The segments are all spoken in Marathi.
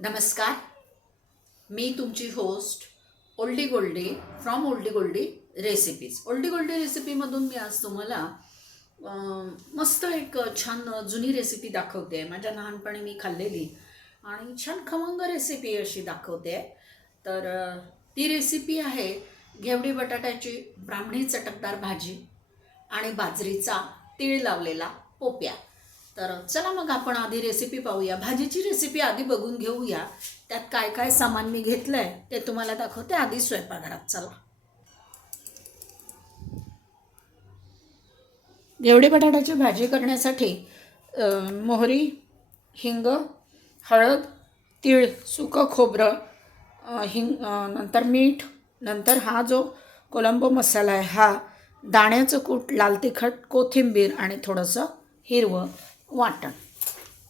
नमस्कार. मी तुमची होस्ट ओल्डी गोल्डी फ्रॉम ओल्डी गोल्डी रेसिपीज. ओल्डी गोल्डी रेसिपीमधून मी आज तुम्हाला मस्त एक छान जुनी रेसिपी दाखवते. माझ्या लहानपणी मी खाल्लेली आणि छान खमंग रेसिपी अशी दाखवते. तर ती रेसिपी आहे घेवडी बटाट्याची ब्राह्मणी चटकदार भाजी आणि बाजरीचा तीळ लावलेला पोप्या. तर चला मग आपण आधी रेसिपी पाहूया. भाजीची रेसिपी आधी बघून घेऊया. त्यात काय काय सामान मी घेतलं आहे ते तुम्हाला दाखवते. आधी स्वयंपाकघरात चला. घेवडे बटाट्याची भाजी करण्यासाठी मोहरी, हिंग, हळद, तीळ, सुकं खोबरं, नंतर मीठ, नंतर हा जो कोलंबो मसाला आहे हा, दाण्याचं कूट, लाल तिखट, कोथिंबीर आणि थोडंसं हिरवं वाटण.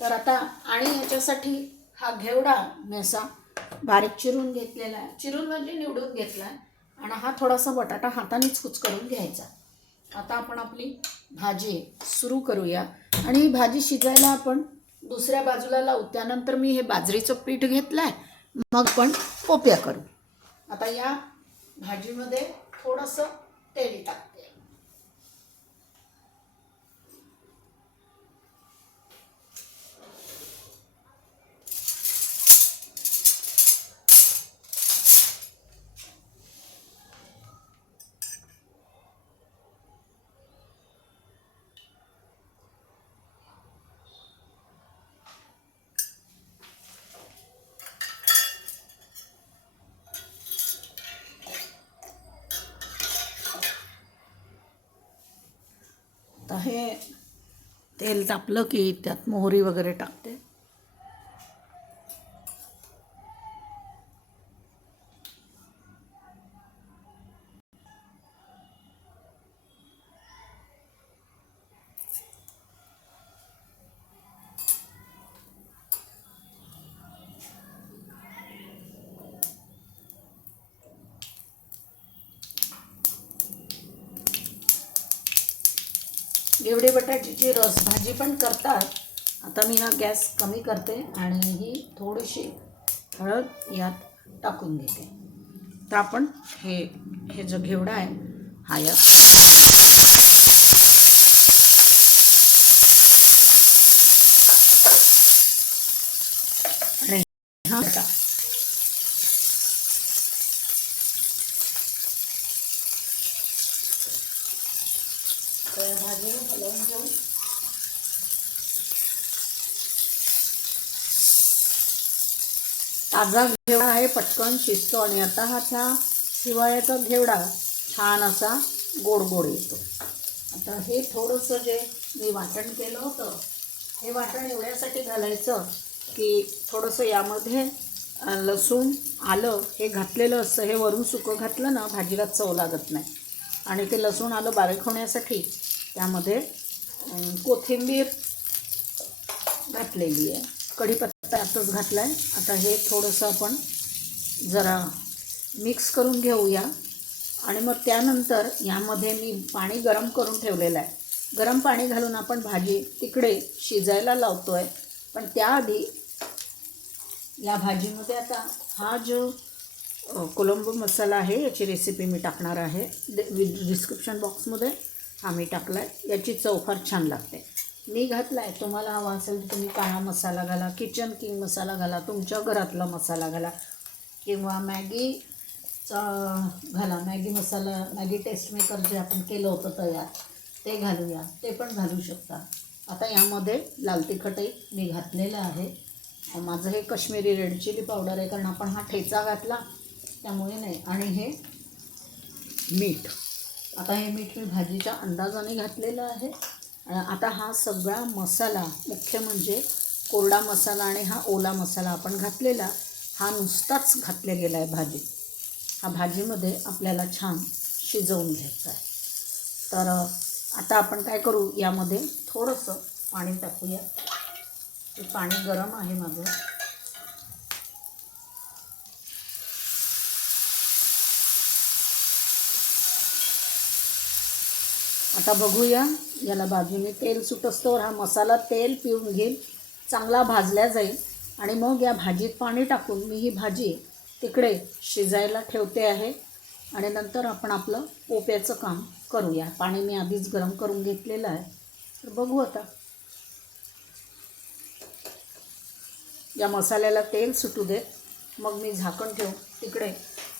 तर आता आणि याच्यासाठी हा घेवडा मी असा बारीक चिरून घेतलेला आहे. चिरून म्हणजे निवडून घेतला आहे. आणि हा थोडासा बटाटा हातानेच कुचकरून घ्यायचा. आता आपण आपली भाजी सुरू करूया. आणि ही भाजी शिजायला आपण दुसऱ्या बाजूला लावू. त्यानंतर मी हे बाजरीचं पीठ घेतलं आहे. मग आपण पोप्या करू. आता या भाजीमध्ये थोडंसं तेल टाकते. आता हे तेल तापलं की त्यात मोहरी वगैरे टाकते. घेवडे बटाट्याची रस भाजी पण करतात. आता मी हा गॅस कमी करते आणि ही थोडीशी हळद यात टाकून घेते. तर आपण हे जो घेवडा आहे हा यात आणि हा भाजी हलवून घेऊ. ताजा घेवडा आहे, पटकन शिजतो. आणि आता हा हिवाळ्याचा घेवडा छान असा गोड गोड येतो. आता हे थोडंसं जे मी वाटण केलं होतं हे वाटण एवढ्यासाठी घालायचं की थोडंसं यामध्ये लसूण आलं हे घातलेलं असतं. हे वरून सुकं घातलं ना भाजीला चव लागत नाही. आणि ते लसूण आलं बारीक होण्यासाठी त्यामध्ये कोथिंबीर घातलेली आहे. कढीपत्ता आताच घातला आहे. आता हे थोडंसं आपण जरा मिक्स करून घेऊया. आणि मग त्यानंतर यामध्ये मी पाणी गरम करून ठेवलेलं आहे. गरम पाणी घालून आपण भाजी तिकडे शिजायला लावतो आहे. पण त्याआधी या भाजीमध्ये आता हा जो कोलंबो मसाला आहे याची रेसिपी मी टाकणार आहे. डिस्क्रिप्शन बॉक्समध्ये हा मी टाकला आहे. याची चव फार छान लागते. मी घातला आहे. तुम्हाला हवा असेल तर तुम्ही काळा मसाला घाला, किचन किंग मसाला घाला, तुमच्या घरातला मसाला घाला, किंवा मॅगीचा घाला. मॅगी मसाला, मॅगी टेस्ट मेकर जे आपण केलं होतं तयार ते घालूया. ते पण घालू शकता. आता यामध्ये लाल तिखटही मी घातलेलं आहे. माझं हे काश्मीरी रेड चिली पावडर आहे कारण आपण हा ठेचा घातला त्यामुळे नाही. आणि हे मीठ, आता हे मीठ मी भाजीच्या अंदाजाने घातलेलं आहे. आता हा सगळा मसाला, मुख्य म्हणजे कोरडा मसाला आणि हा ओला मसाला आपण घातलेला, हा नुसताच घातला गेला आहे भाजीत. हा भाजीमध्ये आपल्याला छान शिजवून घ्यायचा आहे. तर आता आपण काय करू, यामध्ये थोडंसं पाणी टाकूया. ते पाणी गरम आहे माझं. आता बघूया. याला बाजूने तेल सुटस्तोवर हा मसाला तेल पिऊन घेईल, चांगला भाजला जाईल. आणि मग या भाजीत पाणी टाकून मी ही भाजी तिकडे शिजायला ठेवते आहे आणि नंतर आपण आपलं पोप्याचं काम करूया. पाणी मी आधीच गरम करून घेतलेलं आहे, तर बघू आता. या मसाल्याला तेल सुटू देत, मग मी झाकण ठेवून तिकडे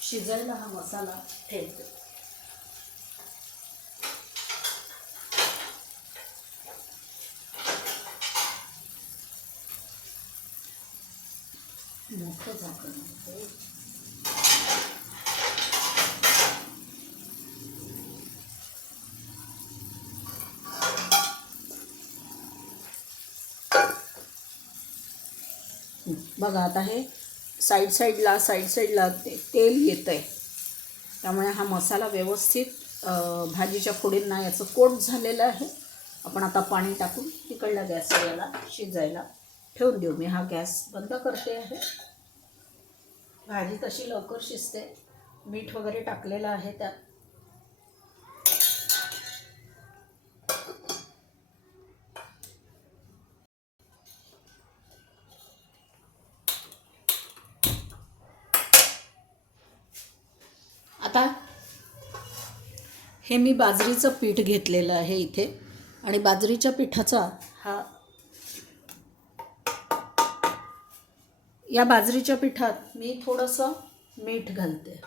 शिजायला हा मसाला ठेवते. मोठं झाकण बघा. आता हे साईड साईडला तेल येतं आहे, त्यामुळे हा मसाला व्यवस्थित भाजीच्या फोडींना याचं कोट झालेलं आहे. आपण आता पाणी टाकून तिकडल्या गॅसवर याला शिजायला ठेवून देऊ. मी हा गॅस बंद करते आहे. भाजी तशी लवकर शिजते. मीठ वगैरे टाकलेलं आहे त्यात. आता हे मी बाजरीचं पीठ घेतलेलं आहे इथे, आणि बाजरीच्या पिठाचा या बाजरीच्या पिठात मी थोडंसं मीठ घालते.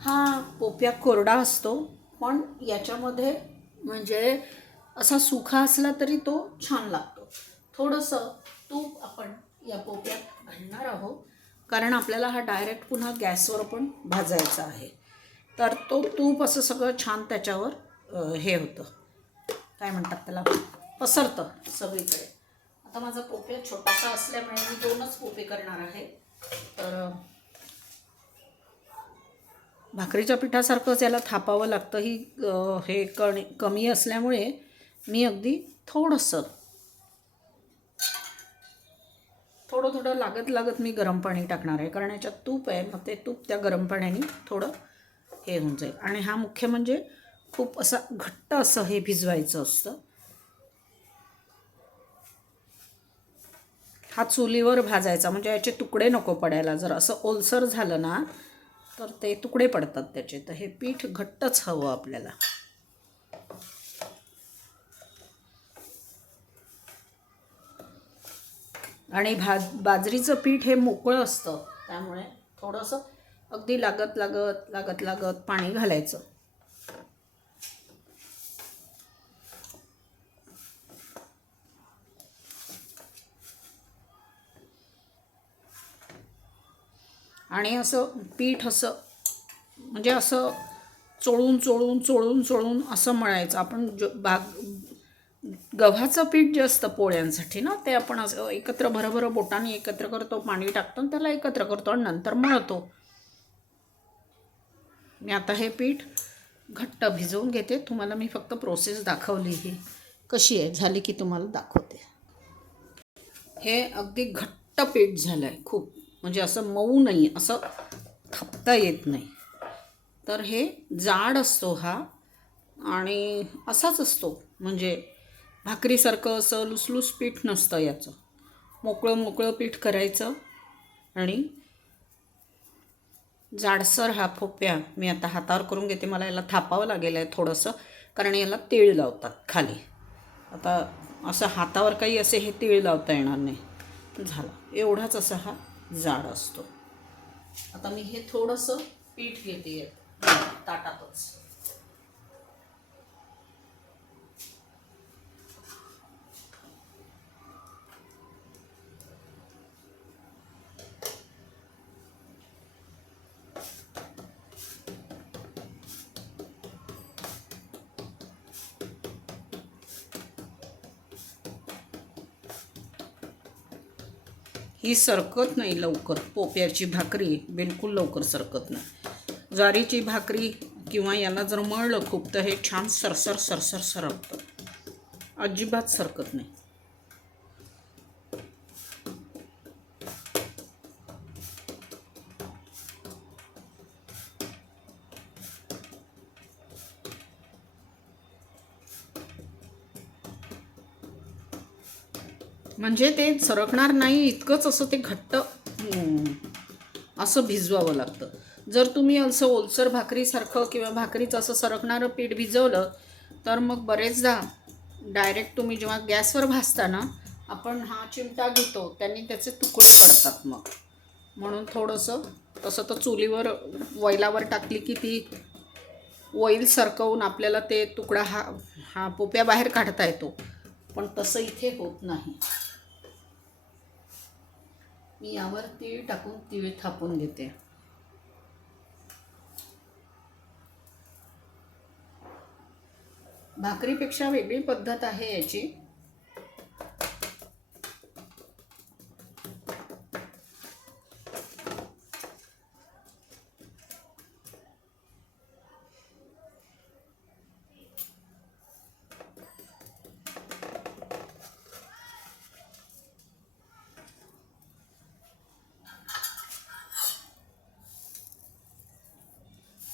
हा पोप्या कोरडा असतो, पण याच्यामध्ये म्हणजे असा सुखा असला तरी तो छान लागतो. थोडंसं तूप आपण या पोप्यात घालणार आहोत, कारण आपल्याला हा डायरेक्ट पुन्हा गॅसवर पण भाजायचा आहे. तर तो तूप असं सगळं छान त्याच्यावर हे होतं, काय म्हणतात त्याला, पसरतं सगळीकडे. आता माझा पोप्या छोटासा असल्यामुळे मी 2च पोपे करणार आहे. तर भाकरीच्या पिठासारखंच याला थापावं लागतं. ही हे कमी असल्यामुळे मी अगदी थोडं लागत मी गरम पाणी टाकणार आहे, कारण याच्यात तूप आहे. मग ते तूप त्या गरम पाण्याने थोडं हे होऊन जाईल. आणि हा मुख्य म्हणजे खूप असा घट्ट असं हे भिजवायचं असतं. हा चुलीवर भाजायचा, म्हणजे याचे तुकडे नको पडायला. जर असं ओलसर झालं ना तर ते तुकडे पडतात त्याचे. तर हे पीठ घट्टच हवं आपल्याला. आणि बाजरीचं पीठ हे मोकळं असतं, त्यामुळे थोडंसं अगदी लागत पाणी घालायचं. आणि असं पीठ असं म्हणजे असं चोळून असं मळायचं. आपण गव्हाचं पीठ जे असतं पोळ्यांसाठी ना, ते आपण असं एकत्र भरभर बोटाने एकत्र करतो, पाणी टाकतो आणि त्याला एकत्र करतो आणि नंतर मळतो. मी आता हे पीठ घट्ट भिजवून घेते. तुम्हाला मी फक्त प्रोसेस दाखवली, ही कशी आहे झाली की तुम्हाला दाखवते. हे अगदी घट्ट पीठ झालं आहे खूप, म्हणजे असं मऊ नाही, असं थापता येत नाही. तर हे जाड असतो हा, आणि असाच असतो, म्हणजे भाकरीसारखं असं लुसलुस पीठ नसतं याचं. मोकळं पीठ करायचं. आणि जाडसर हा पोप्या मी आता हातावर करून घेते. मला याला थापावं लागेल आहे थोडंसं, कारण याला तीळ लावतात खाली. आता असं हातावर काही असे हे तीळ लावता येणार नाही. झाला एवढाच असा हा जाड असतो. आता मी हे थोडंसं पीठ घेते ताटातच. ही सरकत नाही लवकर. पोप्याची भाकरी बिलकुल लवकर सरकत नाही. ज्वारीची भाकरी किंवा याला जर मळलं खूप तर हे छान सरसर सरकतं. अजिबात सरकत नाही. म्हणजे ते सरकणार नाही इतकंच असं ते घट्ट असं भिजवावं लागतं. जर तुम्ही असं ओलसर भाकरीसारखं किंवा भाकरीचं असं सरकणारं पीठ भिजवलं तर मग बरेचदा डायरेक्ट तुम्ही जेव्हा गॅसवर भाजता ना, आपण हा चिमटा घेतो त्यांनी त्याचे तुकडे पडतात. मग म्हणून थोडंसं तसं तर चुलीवर वैलावर टाकली की ती वैल सरकवून आपल्याला ते तुकडा हा हा पोप्या बाहेर काढता येतो, पण तसं इथे होत नाही. मी यावर तीळ टाकून तीळ थापून घेते. भाकरीपेक्षा वेगळी पद्धत आहे याची.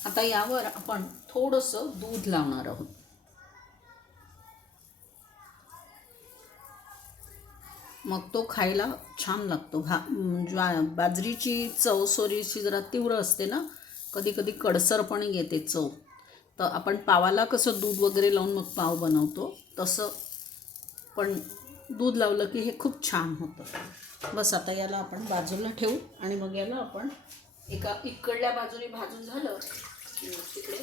आता यावर आपण थोडंसं दूध लावणार आहोत. मग तो खायला छान लागतो. बाजरीची चव सोरीची जरा तीव्र असते ना, कधी कधी कडसर पण येते चव. तर आपण पावाला कसं दूध वगैरे लावून मग पाव बनवतो तसं पण दूध लावलं की हे खूप छान होतं. बस आता याला आपण बाजूला ठेवू आणि मग याला आपण एका इकडल्या बाजूने भाजून झालं की तिकडे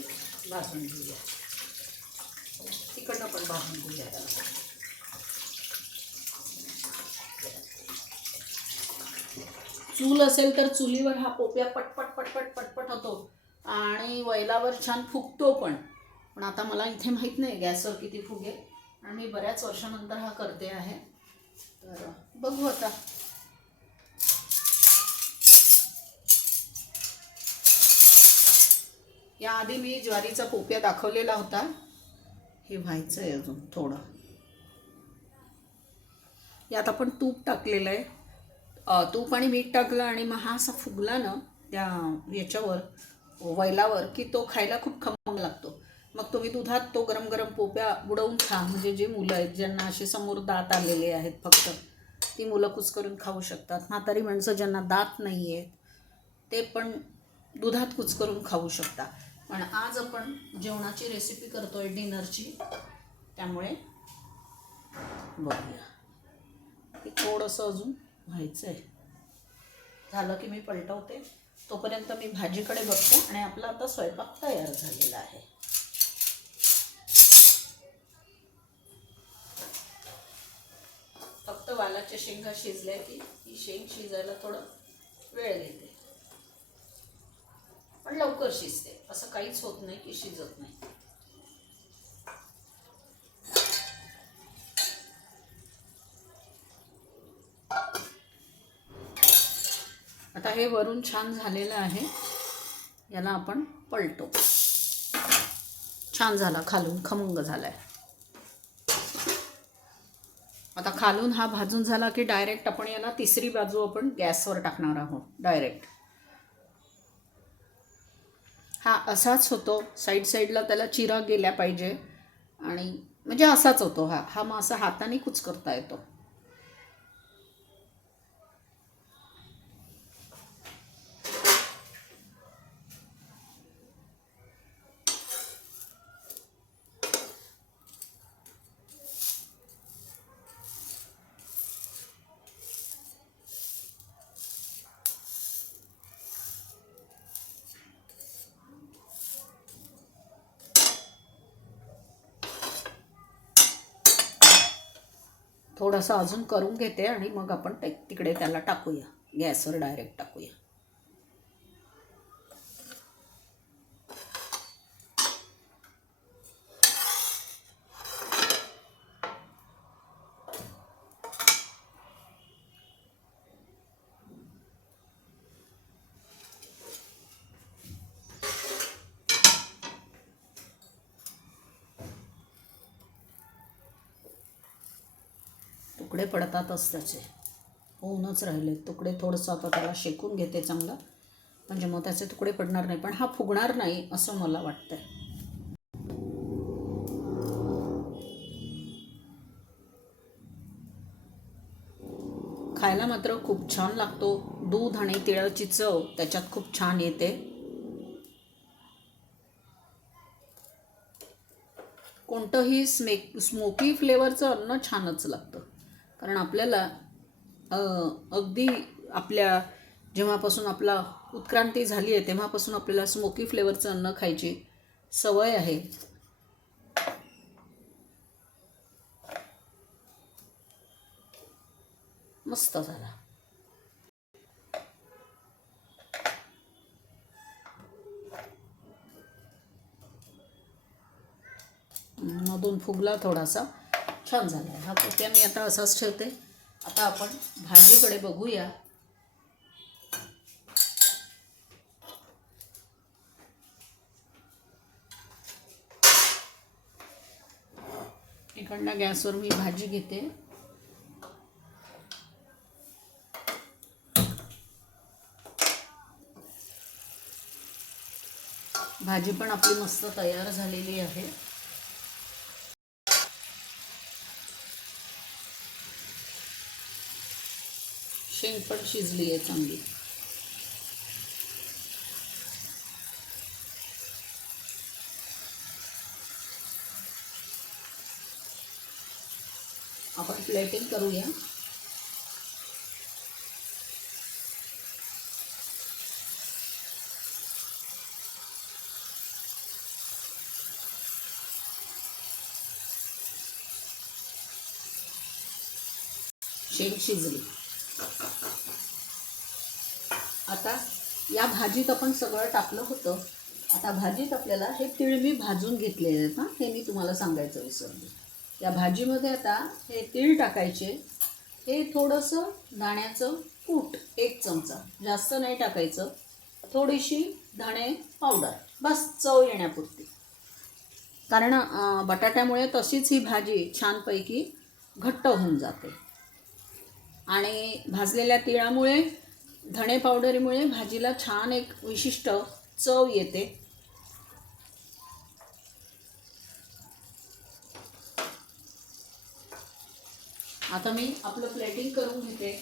भाजून घेऊया. तिकडनं पण भाजून घेऊया त्याला. चूल असेल तर चुलीवर हा पोप्या पटपट पटपट पटपट होतो आणि वैलावर छान फुगतो पण आता मला इथे माहीत नाही गॅसवर किती फुगेल आणि मी बऱ्याच वर्षानंतर हा करते आहे, तर बघू आता. याआधी मी ज्वारीचा पोप्या दाखवलेला होता. हे व्हायचं आहे अजून थोडं. यात आपण तूप टाकलेलं आहे. तूप आणि मीठ टाकलं आणि मग हा असा फुगला ना त्या याच्यावर वैलावर की तो खायला खूप खमंग लागतो. मग तुम्ही दुधात तो गरम गरम पोप्या बुडवून खा. म्हणजे जे मुलं आहेत ज्यांना असे समोर दात आलेले आहेत फक्त, ती मुलं कुचकरून खाऊ शकतात. म्हातारी माणसं ज्यांना दात नाही आहेत ते पण दुधात कुचकरून खाऊ शकता. पण आज आपण जेवणाची रेसिपी करतोय डिनरची, त्यामुळे बघूया. ते थोडंसं अजून व्हायचं आहे. झालं की मी पलटवते. तोपर्यंत मी भाजीकडे बघते आणि आपला आता स्वयंपाक तयार झालेला आहे. फक्त वालाच्या शेंगा शिजल्या की ही शेंग शिजायला थोडं वेळ घेते, पण लवकर शिजते. असं काहीच होत नाही की शिजत नाही. आता हे वरून छान झालेलं आहे. याला आपण पलटू. छान झाला, खालून खमंग झाला आहे. आता खालून हा भाजून झाला की डायरेक्ट आपण याला तिसरी बाजू आपण गॅसवर टाकणार आहोत डायरेक्ट. हा असाच होतो. साईडला त्याला चिरा गेल्या पाहिजे आणि म्हणजे असाच होतो हा मग असा हाताने कुचकरता येतो. थोडंसं अजून करून घेते आणि मग आपण तिकडे त्याला टाकूया, गॅसवर डायरेक्ट टाकूया. तुकडे पडतातच त्याचे, होऊनच राहिले तुकडे. थोडंसं आता त्याला शेकून घेते चांगलं, म्हणजे मग त्याचे तुकडे पडणार नाही. पण हा फुगणार नाही असं मला वाटतंय. खायला मात्र खूप छान लागतो. दूध आणि तिळाची चव त्याच्यात खूप छान येते. कोणतंही स्मोकी फ्लेवरचं अन्न छानच लागतं. कारण आपल्याला अगदी आपल्या जेव्हापासून आपला उत्क्रांती झाली आहे तेव्हापासून आपल्याला स्मोकी फ्लेवरचं अन्न खायची सवय आहे. मस्त झाला. मधून फुगला थोडासा, छान झाला. हा पोप्या मी आता असाच ठेवते. आता आपण भाजीकडे बघूया. इकडनं गॅसवर मी भाजी घेते. भाजी पण आपली मस्त तयार झालेली आहे. शेंग पण शिजली आहे चांगली. आपण प्लेटिंग करूया. शेंग शिजली. आता या भाजीत आपण सगळं टाकलं होतं. आता भाजीत आपल्याला हे तीळ मी भाजून घेतलेले आहेत ना, हे मी तुम्हाला सांगायचं विसरले. या भाजीमध्ये आता हे तीळ टाकायचे. हे थोडंसं दाण्याचं कूट 1 चमचा, जास्त नाही टाकायचं. थोडीशी धणे पावडर, बस चव येण्यापुरती. कारण बटाट्यामुळे तशीच ही भाजी छानपैकी घट्ट होऊन जाते. आणि भाजलेल्या तिळामुळे, धणे पावडरीमुळे भाजीला छान एक विशिष्ट चव येते. आता मी आपलं प्लेटिंग करून घेते.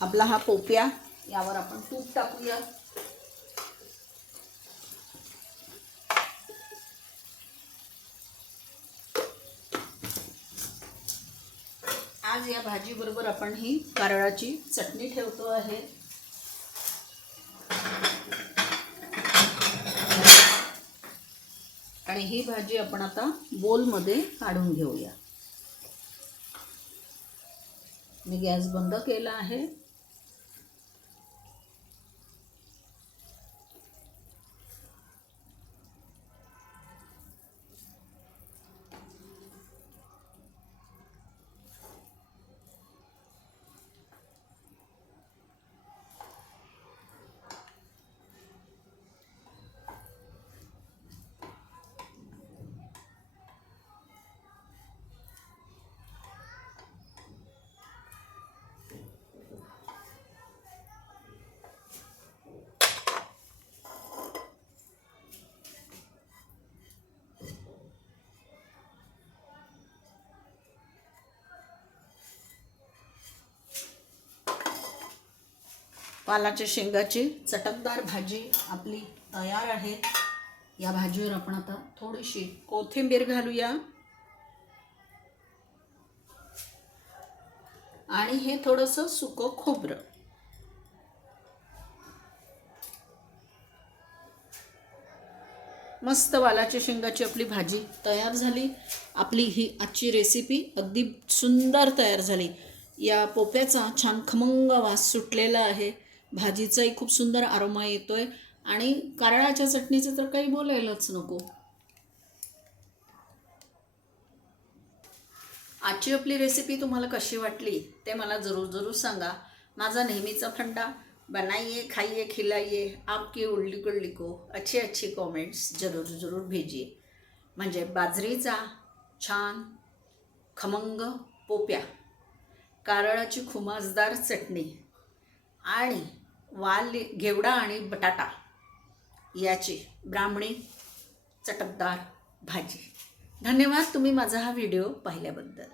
आपला हा पोप्या, यावर आपण तूप टाकूया. आज या भाजीबरोबर आपण ही कारळाची चटणी ठेवतो आहे. आणि ही भाजी आपण आता बोलमध्ये काढून घेऊया. मी गॅस बंद केला आहे. पालाच्या शेंगाची चटकदार भाजी आपली तयार आहे. या भाजीवर आपण आता थोडीशी कोथिंबीर घालूया. आणि हे थोडंसं सुकं खोबरं. मस्त वालाच्या शेंगाची आपली भाजी तयार झाली. आपली ही आजची रेसिपी अगदी सुंदर तयार झाली. या पोप्याचा छान खमंग वास सुटलेला आहे. भाजीचाही खूप सुंदर आरोमा येतोय. आणि कारळाच्या चटणीचं तर काही बोलायलाच नको. आजची आपली रेसिपी तुम्हाला कशी वाटली ते मला जरूर सांगा. माझा नेहमीचा फंडा, बनाइए, खाइए, खिलाइए, आपकी उल्ली कुल्ली को अच्छी अच्छी कॉमेंट्स जरूर जरूर भेजिए. म्हणजे बाजरीचा छान खमंग पोप्या, कारळाची खुमासदार चटणी आणि घेवडा आणि बटाटा याची ब्राह्मणी चटकदार भाजी. धन्यवाद तुम्ही माझा हा व्हिडिओ पाहिल्याबद्दल.